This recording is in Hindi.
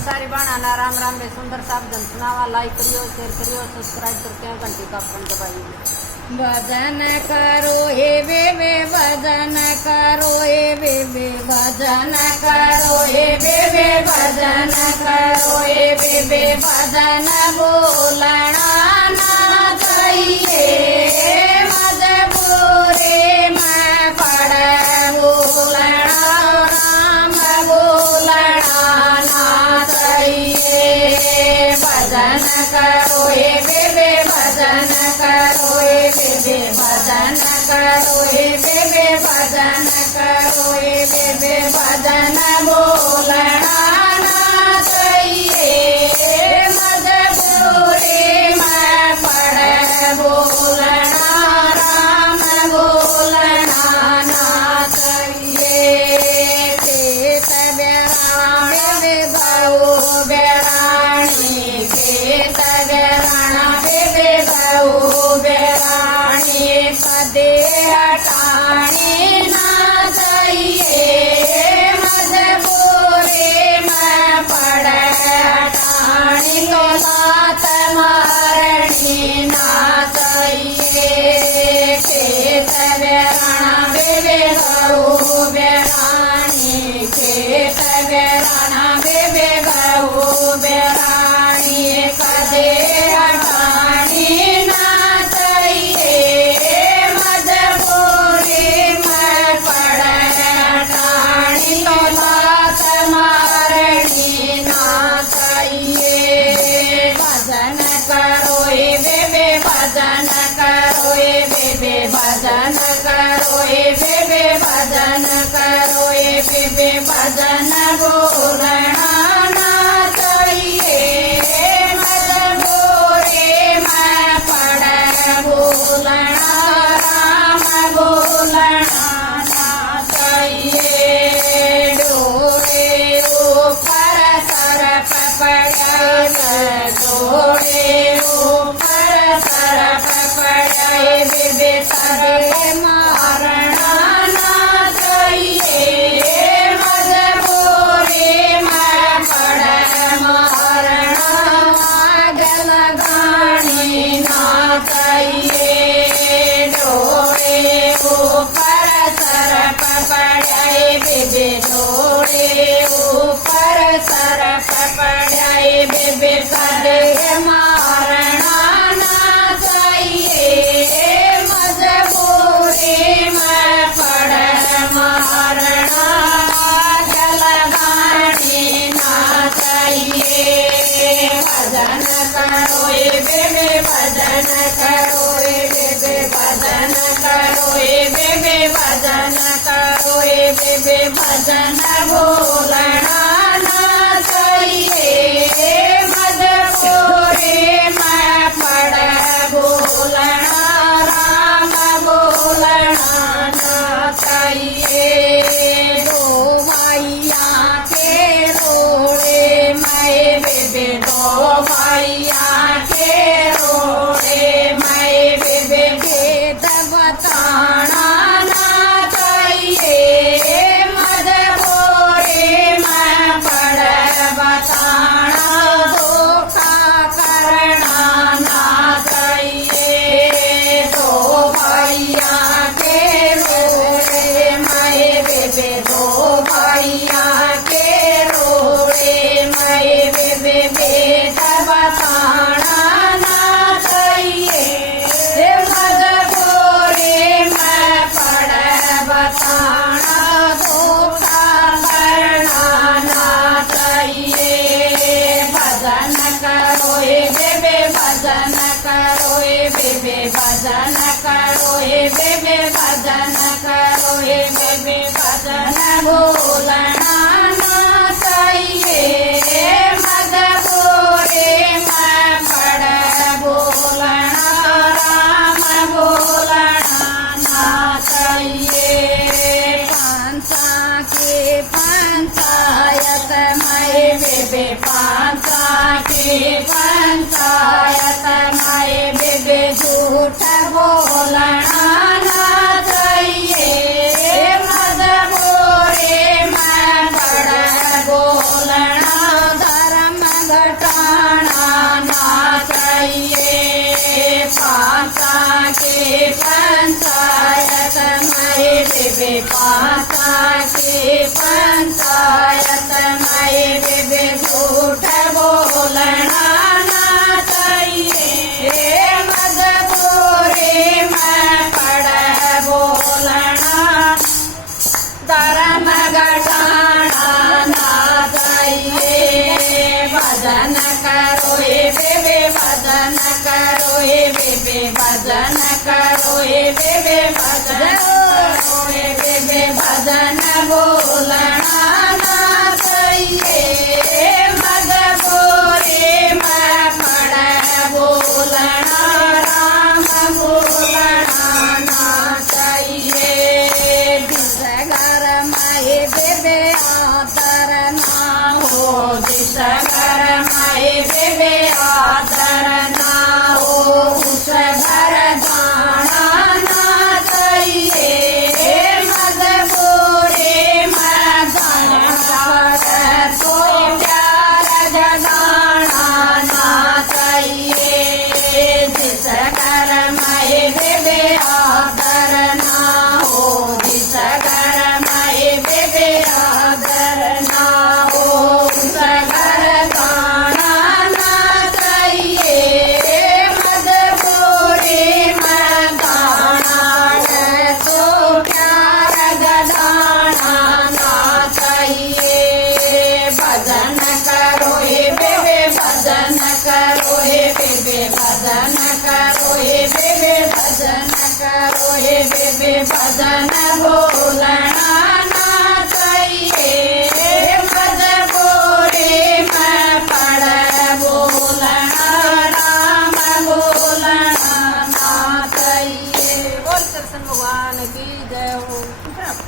सारी बाणा राम राम में सुंदर साहब जन सुनावा। लाइक करियो, शेयर करियो, सब्सक्राइब करके घंटी का बटन दबाइए। भजन करो हे बेबे भजन करो हे बेबे भजन करो हे बेबे भजन करो हे बेबे भजन बोलना ना चाहिए मजबूरी में पड़े बोलना राम बोलना ना चाहिए। भजन करो हे बेबे भजन करो हे बेबे भजन करो हे बेबे भजन करो हे बेबे भजन बोलना ना चाहिए मजबूरी में पड़े बोलना राम बोलना ना चाहिए। खेत बेराण बेबे गौ बेराणी खेत बेराण बेबे गौ बेराणी पदे हटानी ना चाहिए मजबूरी में पड़े हटानी तो लात मारनी ना चाहिए। खेत बेराण बेबे गौ बेराणी खेत बेराण बेबे गौ बेराणी पदे हटानी ना चाहिए मजबूरी में पड़े हटानी तो लात मारनी ना चाहिए। भजन करो हे बेबे भजन करो हे बेबे भजन करो हे बेबे भजन करो हे बेबे भजन बोलना ना चाहिए मजबूरी में पड़े बोलना राम बोलना ना चाहिए। डोरे ऊपर सर पकड़ाए डोरे ऊपर सर पकड़ाए बेबे सर मारना ना चाहिए मजबूरी में पड़े मारना आग लगानी ना चाहिए। डोरे ऊपर सर पकड़ाए बेबे डोरे ऊपर सर पकड़ाए बेबे सर मारना ना चाहिए मजबूरी में पड़े मारना आग लगानी ना चाहिए। भजन करो हे बेबे भजन करो हे बेबे भजन करो हे बेबे भजन करो हे बेबे भजन बोलना ना चाहिए मजबूरी में पड़े बोलना राम बोलना ना चाहिए। दो भैया के रोड़े मैं बेबे दो भैया के रोड़े मैं बेबे खेत बताना ना चाहिए मजबूरी में पड़े बताना धोखा करना ना चाहिए। दो भैया के रोड़े मैं बेबे दो भैया के रोड़े मैं बेबे बेट बताना ना चाहिए मजबूरी में पड़े बताना धोखा करना ना चाहिए। भजन करो हे बेबे भजन करो हे बेबे भजन करो हे बेबे भजन करो हे बेबे भजन बोलना ना चाहिए मजबूरी में पड़े बोलना राम बोलना ना चाहिए। पांचा की पंचायत मैं बेबे पांचा की पंचायत मैं बेबे झूठ बोलना ना चाहिए मजबूरी में पड़े बोलना धर्म बेबे पाचा के पंचायत में बेबे झूठ बोलना ना चाहिए मजबूरी में पड़ बोलना धर्म घटाना ना चाहिए भजन करो हे बेबे भजन करो हे बेबे भजन करो हे बेबे भजन करो हे बेबे भजन बोलना ना चाहिए मजबूरी में पड़ बोलना राम बोलना ना चाहिए जिस घर में बेबे आदर ना हो जिस घर में बेबे आदर ना हो उस घर जाना ना चाहिए मजबूरी में जाना तो प्यार जगाना ना चाहिए जिस घर में बेबे आदर ना हो जिस घर में बेबे आदर ना हो उस घर जाना ना चाहिए मजबूरी में जाना है तो प्यार जगाना ना चाहिए भजन करो हे बेबे भजन करो हे बेबे भजन करो हे बेबे भजन करो हे बेबे भजन बोलना ना चाहिए मजबूरी में पड़ बोलना राम बोलना ना चाहिए बोल कृष्ण भगवान की जय हो।